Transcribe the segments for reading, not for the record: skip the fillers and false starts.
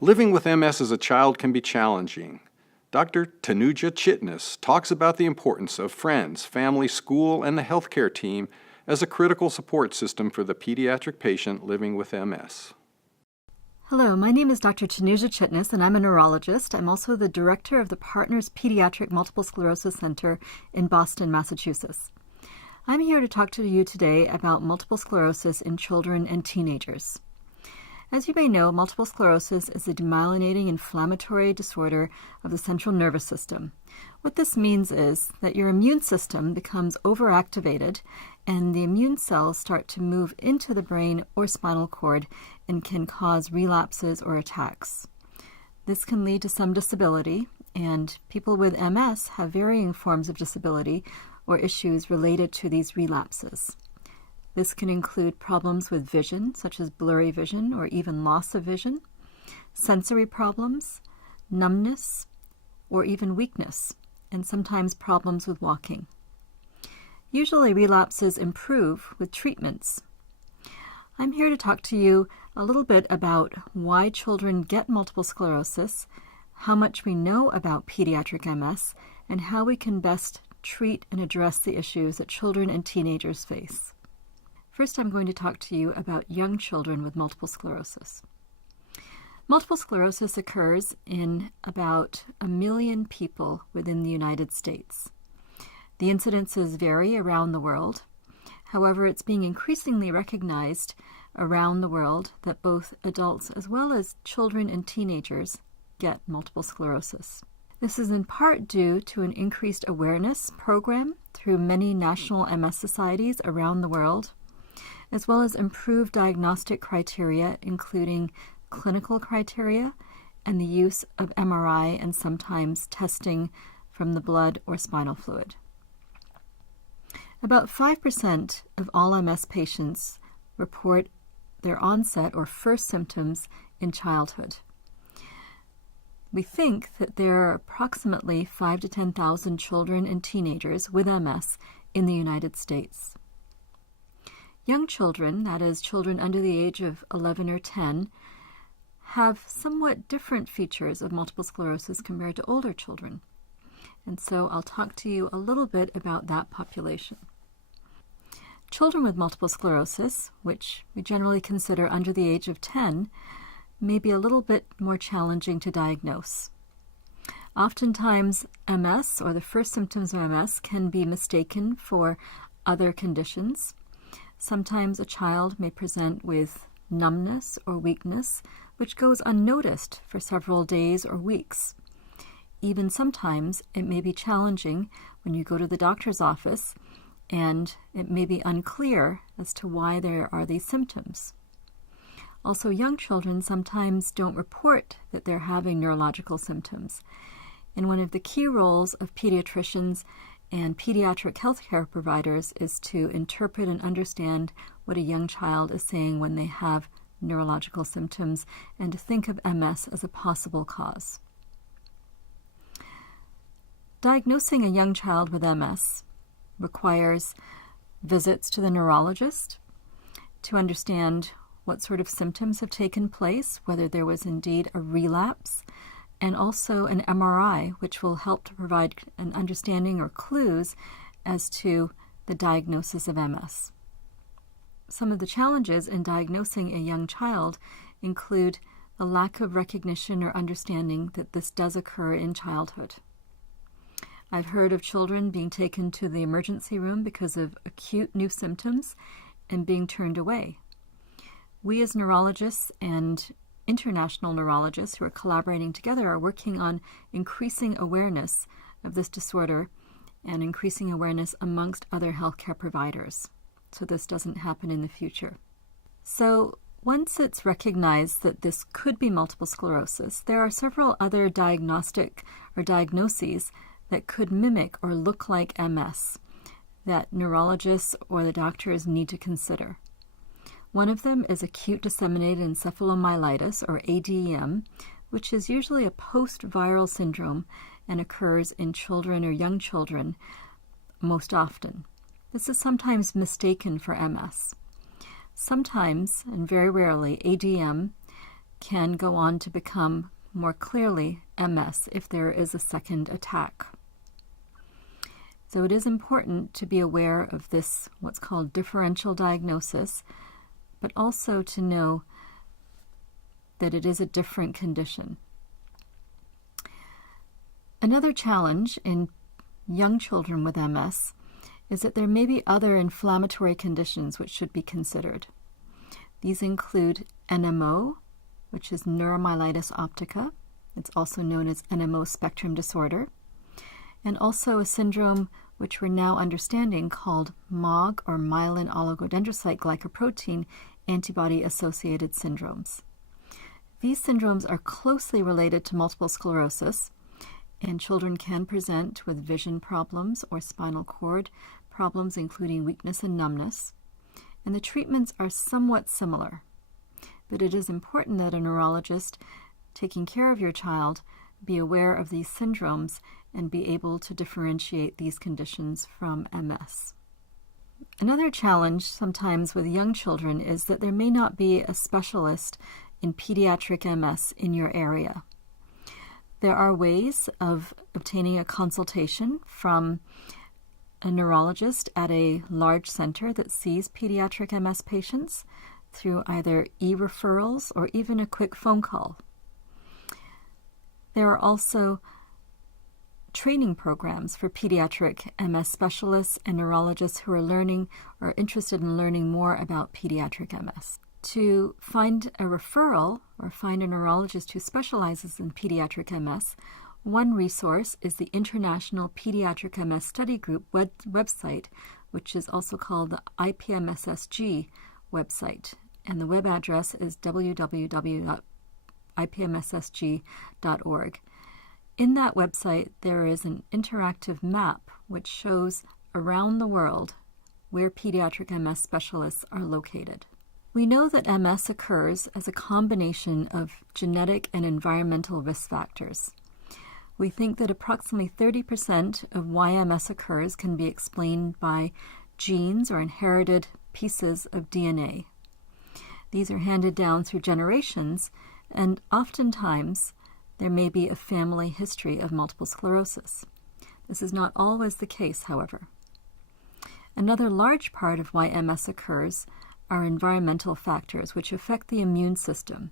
Living with MS as a child can be challenging. Dr. Tanuja Chitnis talks about the importance of friends, family, school, and the healthcare team as a critical support system for the pediatric patient living with MS. Hello, my name is Dr. Tanuja Chitnis, and I'm a neurologist. I'm also the director of the Partners Pediatric Multiple Sclerosis Center in Boston, Massachusetts. I'm here to talk to you today about multiple sclerosis in children and teenagers. As you may know, multiple sclerosis is a demyelinating inflammatory disorder of the central nervous system. What this means is that your immune system becomes overactivated and the immune cells start to move into the brain or spinal cord and can cause relapses or attacks. This can lead to some disability, and people with MS have varying forms of disability or issues related to these relapses. This can include problems with vision, such as blurry vision or even loss of vision, sensory problems, numbness, or even weakness, and sometimes problems with walking. Usually relapses improve with treatments. I'm here to talk to you a little bit about why children get multiple sclerosis, how much we know about pediatric MS, and how we can best treat and address the issues that children and teenagers face. First, I'm going to talk to you about young children with multiple sclerosis. Multiple sclerosis occurs in about 1 million people within the United States. The incidences vary around the world. However, it's being increasingly recognized around the world that both adults as well as children and teenagers get multiple sclerosis. This is in part due to an increased awareness program through many national MS societies around the world, as well as improved diagnostic criteria, including clinical criteria and the use of MRI and sometimes testing from the blood or spinal fluid. About 5% of all MS patients report their onset or first symptoms in childhood. We think that there are approximately 5,000 to 10,000 children and teenagers with MS in the United States. Young children, that is, children under the age of 11 or 10, have somewhat different features of multiple sclerosis compared to older children. And so I'll talk to you a little bit about that population. Children with multiple sclerosis, which we generally consider under the age of 10, may be a little bit more challenging to diagnose. Oftentimes, MS, or the first symptoms of MS, can be mistaken for other conditions. Sometimes a child may present with numbness or weakness, which goes unnoticed for several days or weeks. Even sometimes it may be challenging when you go to the doctor's office and it may be unclear as to why there are these symptoms. Also, young children sometimes don't report that they're having neurological symptoms. And one of the key roles of pediatricians and pediatric healthcare providers is to interpret and understand what a young child is saying when they have neurological symptoms and to think of MS as a possible cause. Diagnosing a young child with MS requires visits to the neurologist to understand what sort of symptoms have taken place, whether there was indeed a relapse, and also an MRI, which will help to provide an understanding or clues as to the diagnosis of MS. Some of the challenges in diagnosing a young child include the lack of recognition or understanding that this does occur in childhood. I've heard of children being taken to the emergency room because of acute new symptoms and being turned away. We as neurologists and international neurologists who are collaborating together are working on increasing awareness of this disorder and increasing awareness amongst other healthcare providers so this doesn't happen in the future. So once it's recognized that this could be multiple sclerosis, there are several other diagnostic or diagnoses that could mimic or look like MS that neurologists or the doctors need to consider. One of them is acute disseminated encephalomyelitis, or ADEM, which is usually a post-viral syndrome and occurs in children or young children most often. This is sometimes mistaken for MS. Sometimes, and very rarely, ADM can go on to become more clearly MS if there is a second attack. So it is important to be aware of this, what's called differential diagnosis, but also to know that it is a different condition. Another challenge in young children with MS is that there may be other inflammatory conditions which should be considered. These include NMO, which is neuromyelitis optica. It's also known as NMO spectrum disorder, and also a syndrome which we're now understanding called MOG, or myelin oligodendrocyte glycoprotein antibody-associated syndromes. These syndromes are closely related to multiple sclerosis, and children can present with vision problems or spinal cord problems, including weakness and numbness, and the treatments are somewhat similar. But it is important that a neurologist taking care of your child be aware of these syndromes and be able to differentiate these conditions from MS. Another challenge sometimes with young children is that there may not be a specialist in pediatric MS in your area. There are ways of obtaining a consultation from a neurologist at a large center that sees pediatric MS patients through either e-referrals or even a quick phone call. There are also training programs for pediatric MS specialists and neurologists who are learning or interested in learning more about pediatric MS. To find a referral or find a neurologist who specializes in pediatric MS, one resource is the International Pediatric MS Study Group website, which is also called the IPMSSG website, and the web address is www.ipmssg.org. In that website, there is an interactive map which shows around the world where pediatric MS specialists are located. We know that MS occurs as a combination of genetic and environmental risk factors. We think that approximately 30% of why MS occurs can be explained by genes or inherited pieces of DNA. These are handed down through generations, and oftentimes there may be a family history of multiple sclerosis. This is not always the case, however. Another large part of why MS occurs are environmental factors which affect the immune system,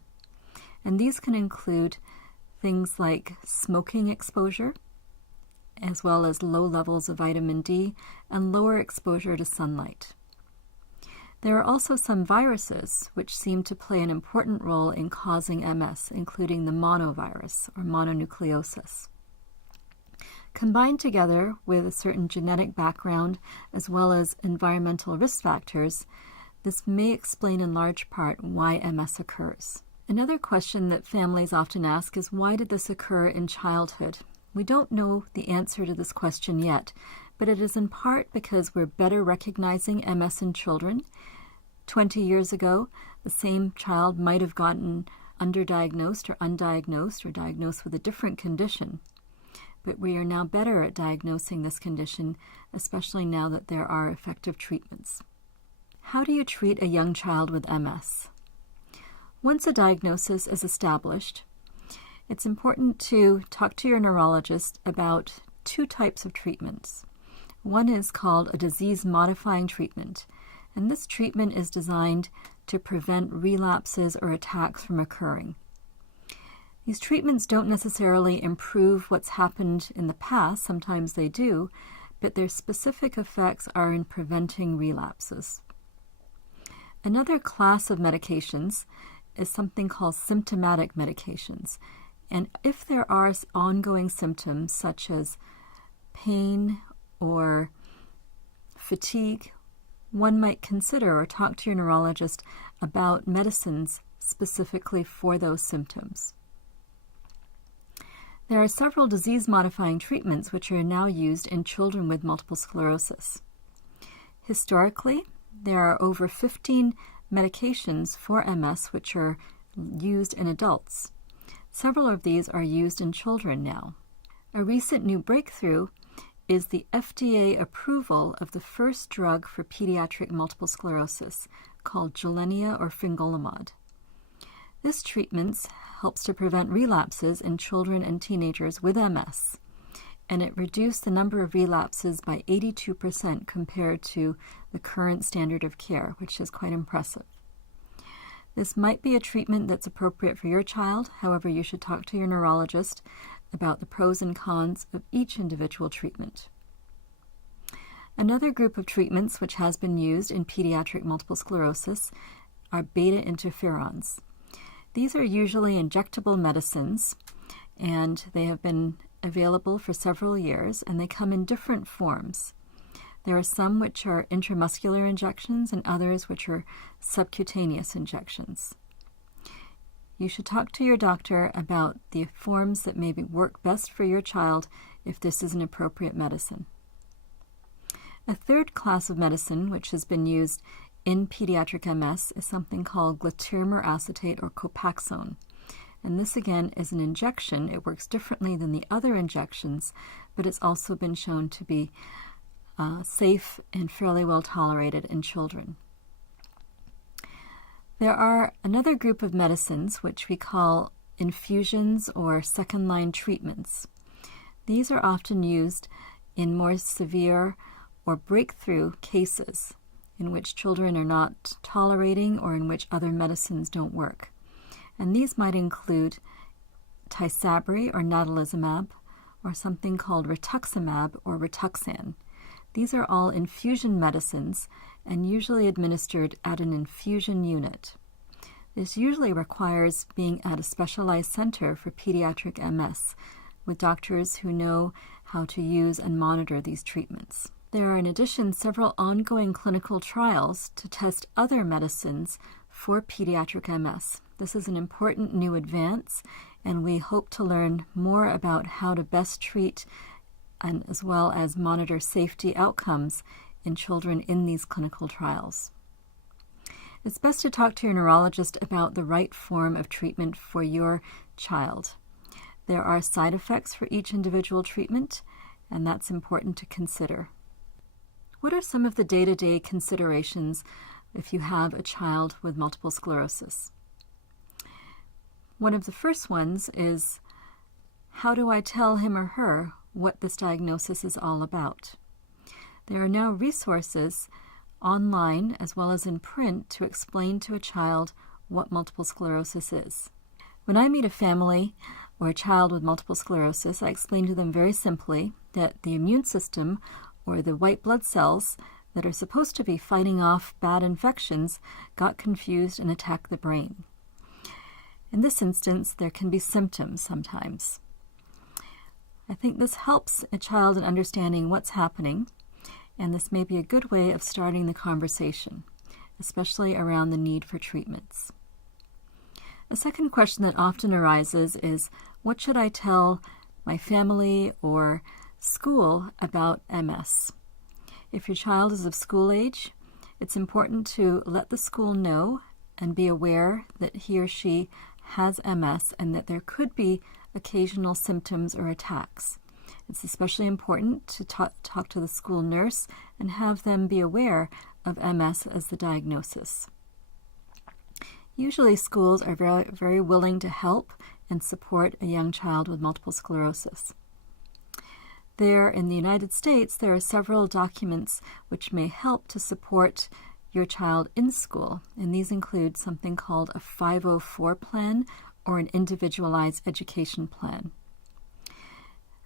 and these can include things like smoking exposure, as well as low levels of vitamin D and lower exposure to sunlight. There are also some viruses which seem to play an important role in causing MS, including the monovirus or mononucleosis. Combined together with a certain genetic background as well as environmental risk factors, this may explain in large part why MS occurs. Another question that families often ask is, why did this occur in childhood? We don't know the answer to this question yet, but it is in part because we're better recognizing MS in children. 20 years ago, the same child might have gotten underdiagnosed or undiagnosed or diagnosed with a different condition. But we are now better at diagnosing this condition, especially now that there are effective treatments. How do you treat a young child with MS? Once a diagnosis is established, it's important to talk to your neurologist about two types of treatments. One is called a disease-modifying treatment, and this treatment is designed to prevent relapses or attacks from occurring. These treatments don't necessarily improve what's happened in the past, sometimes they do, but their specific effects are in preventing relapses. Another class of medications is something called symptomatic medications, and if there are ongoing symptoms such as pain or fatigue, one might consider or talk to your neurologist about medicines specifically for those symptoms. There are several disease-modifying treatments which are now used in children with multiple sclerosis. Historically, there are over 15 medications for MS which are used in adults. Several of these are used in children now. A recent new breakthrough is the FDA approval of the first drug for pediatric multiple sclerosis called Gilenya or fingolimod. This treatment helps to prevent relapses in children and teenagers with MS, and it reduced the number of relapses by 82% compared to the current standard of care, which is quite impressive. This might be a treatment that's appropriate for your child. However, you should talk to your neurologist about the pros and cons of each individual treatment. Another group of treatments which has been used in pediatric multiple sclerosis are beta interferons. These are usually injectable medicines, and they have been available for several years, and they come in different forms. There are some which are intramuscular injections and others which are subcutaneous injections. You should talk to your doctor about the forms that maybe work best for your child if this is an appropriate medicine. A third class of medicine which has been used in pediatric MS is something called glatiramer acetate or Copaxone. And this again is an injection. It works differently than the other injections, but it's also been shown to be safe and fairly well tolerated in children. There are another group of medicines which we call infusions or second-line treatments. These are often used in more severe or breakthrough cases in which children are not tolerating or in which other medicines don't work. And these might include Tysabri or natalizumab, or something called rituximab or Rituxan. These are all infusion medicines and usually administered at an infusion unit. This usually requires being at a specialized center for pediatric MS with doctors who know how to use and monitor these treatments. There are in addition several ongoing clinical trials to test other medicines for pediatric MS. This is an important new advance, and we hope to learn more about how to best treat and as well as monitor safety outcomes in children in these clinical trials. It's best to talk to your neurologist about the right form of treatment for your child. There are side effects for each individual treatment, and that's important to consider. What are some of the day-to-day considerations if you have a child with multiple sclerosis? One of the first ones is, how do I tell him or her what this diagnosis is all about? There are now resources online as well as in print to explain to a child what multiple sclerosis is. When I meet a family or a child with multiple sclerosis, I explain to them very simply that the immune system or the white blood cells that are supposed to be fighting off bad infections got confused and attacked the brain. In this instance, there can be symptoms sometimes. I think this helps a child in understanding what's happening, and this may be a good way of starting the conversation, especially around the need for treatments. A second question that often arises is, what should I tell my family or school about MS? If your child is of school age, it's important to let the school know and be aware that he or she has MS and that there could be occasional symptoms or attacks. It's especially important to talk to the school nurse and have them be aware of MS as the diagnosis. Usually schools are very, very willing to help and support a young child with multiple sclerosis. There, in the United States, there are several documents which may help to support your child in school, and these include something called a 504 plan or an individualized education plan.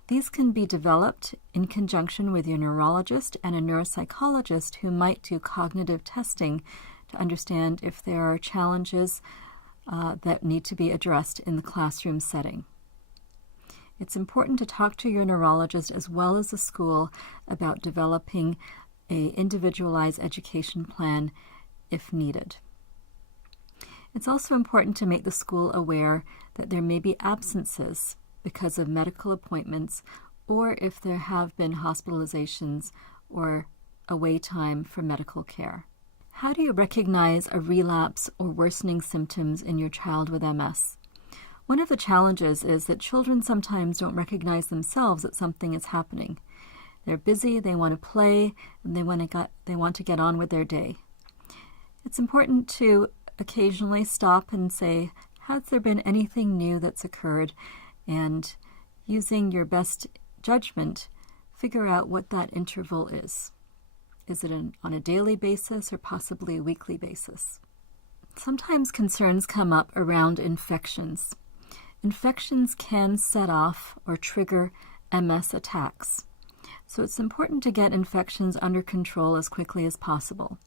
These can be developed in conjunction with your neurologist and a neuropsychologist who might do cognitive testing to understand if there are challenges that need to be addressed in the classroom setting. It's important to talk to your neurologist as well as the school about developing an individualized education plan if needed. It's also important to make the school aware that there may be absences because of medical appointments or if there have been hospitalizations or away time for medical care. How do you recognize a relapse or worsening symptoms in your child with MS? One of the challenges is that children sometimes don't recognize themselves that something is happening. They're busy, they want to play, and they want to get on with their day. It's important to occasionally stop and say, has there been anything new that's occurred, and using your best judgment, figure out what that interval is. Is it on a daily basis or possibly a weekly basis? Sometimes concerns come up around infections. Infections can set off or trigger MS attacks. So it's important to get infections under control as quickly as possible.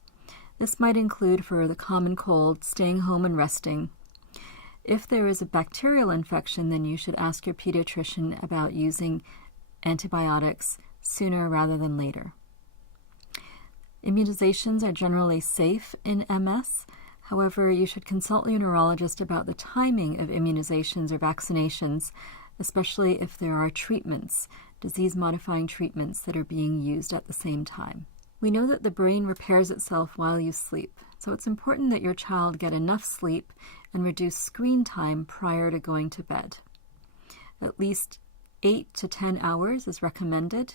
This might include, for the common cold, staying home and resting. If there is a bacterial infection, then you should ask your pediatrician about using antibiotics sooner rather than later. Immunizations are generally safe in MS. However, you should consult your neurologist about the timing of immunizations or vaccinations, especially if there are treatments, disease-modifying treatments that are being used at the same time. We know that the brain repairs itself while you sleep, so it's important that your child get enough sleep and reduce screen time prior to going to bed. At least 8 to 10 hours is recommended,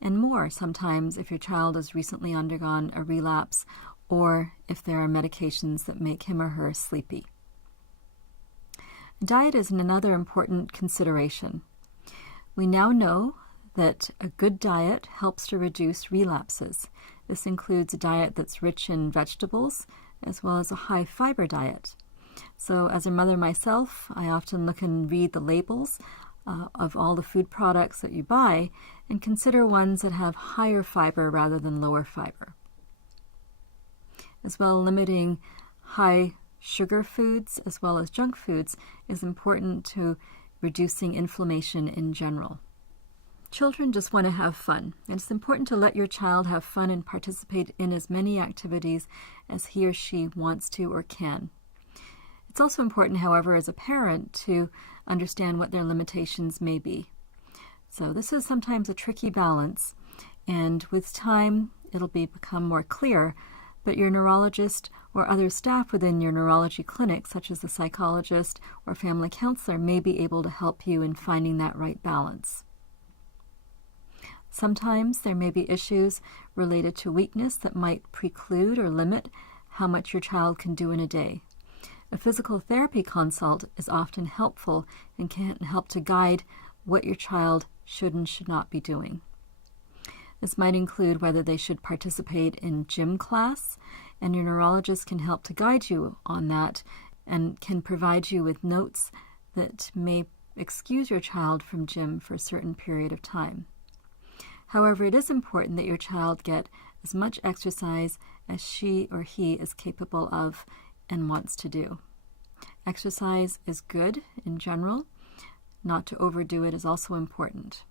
and more sometimes if your child has recently undergone a relapse or if there are medications that make him or her sleepy. Diet is another important consideration. We now know that a good diet helps to reduce relapses. This includes a diet that's rich in vegetables as well as a high fiber diet. So as a mother myself, I often look and read the labels of all the food products that you buy and consider ones that have higher fiber rather than lower fiber. As well, limiting high sugar foods as well as junk foods is important to reducing inflammation in general. Children just want to have fun, and it's important to let your child have fun and participate in as many activities as he or she wants to or can. It's also important, however, as a parent to understand what their limitations may be. So this is sometimes a tricky balance, and with time it'll become more clear, but your neurologist or other staff within your neurology clinic, such as a psychologist or family counselor, may be able to help you in finding that right balance. Sometimes there may be issues related to weakness that might preclude or limit how much your child can do in a day. A physical therapy consult is often helpful and can help to guide what your child should and should not be doing. This might include whether they should participate in gym class, and your neurologist can help to guide you on that and can provide you with notes that may excuse your child from gym for a certain period of time. However, it is important that your child get as much exercise as she or he is capable of and wants to do. Exercise is good in general. Not to overdo it is also important.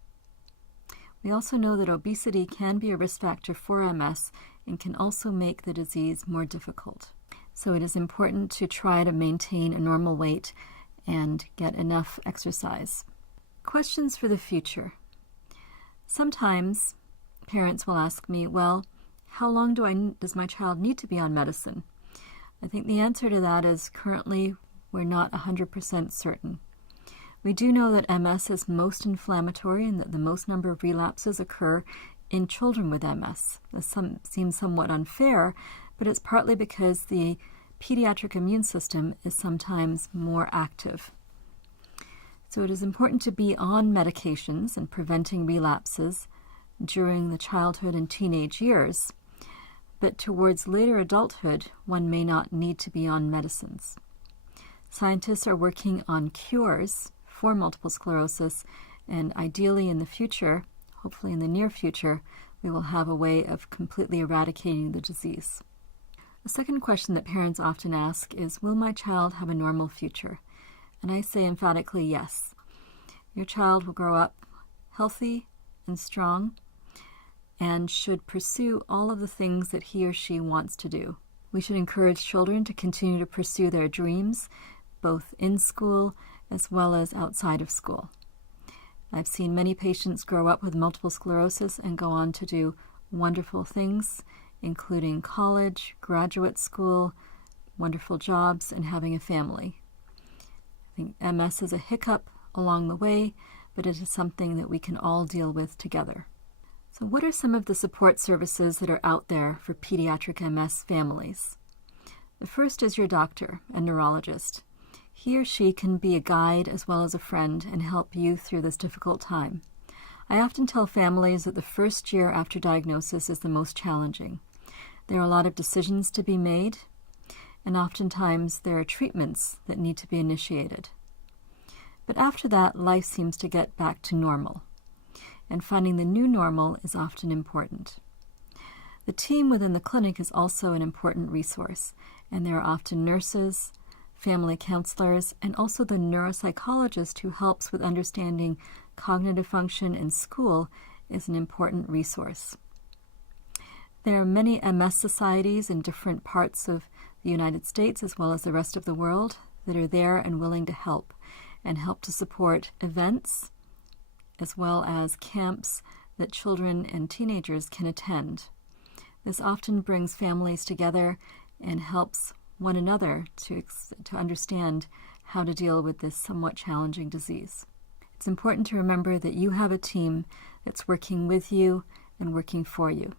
We also know that obesity can be a risk factor for MS and can also make the disease more difficult. So it is important to try to maintain a normal weight and get enough exercise. Questions for the future. Sometimes parents will ask me, well, how long does my child need to be on medicine? I think the answer to that is currently we're not 100% certain. We do know that MS is most inflammatory and that the most number of relapses occur in children with MS. This seems somewhat unfair, but it's partly because the pediatric immune system is sometimes more active. So it is important to be on medications and preventing relapses during the childhood and teenage years, but towards later adulthood, one may not need to be on medicines. Scientists are working on cures for multiple sclerosis, and ideally in the future, hopefully in the near future, we will have a way of completely eradicating the disease. The second question that parents often ask is, will my child have a normal future? And I say emphatically yes. Your child will grow up healthy and strong and should pursue all of the things that he or she wants to do. We should encourage children to continue to pursue their dreams, both in school as well as outside of school. I've seen many patients grow up with multiple sclerosis and go on to do wonderful things, including college, graduate school, wonderful jobs, and having a family. I think MS is a hiccup along the way, but it is something that we can all deal with together. So what are some of the support services that are out there for pediatric MS families? The first is your doctor and neurologist. He or she can be a guide as well as a friend and help you through this difficult time. I often tell families that the first year after diagnosis is the most challenging. There are a lot of decisions to be made, and oftentimes there are treatments that need to be initiated. But after that, life seems to get back to normal, and finding the new normal is often important. The team within the clinic is also an important resource, and there are often nurses, family counselors, and also the neuropsychologist who helps with understanding cognitive function in school is an important resource. There are many MS societies in different parts of the United States as well as the rest of the world that are there and willing to help to support events as well as camps that children and teenagers can attend. This often brings families together and helps one another to understand how to deal with this somewhat challenging disease. It's important to remember that you have a team that's working with you and working for you.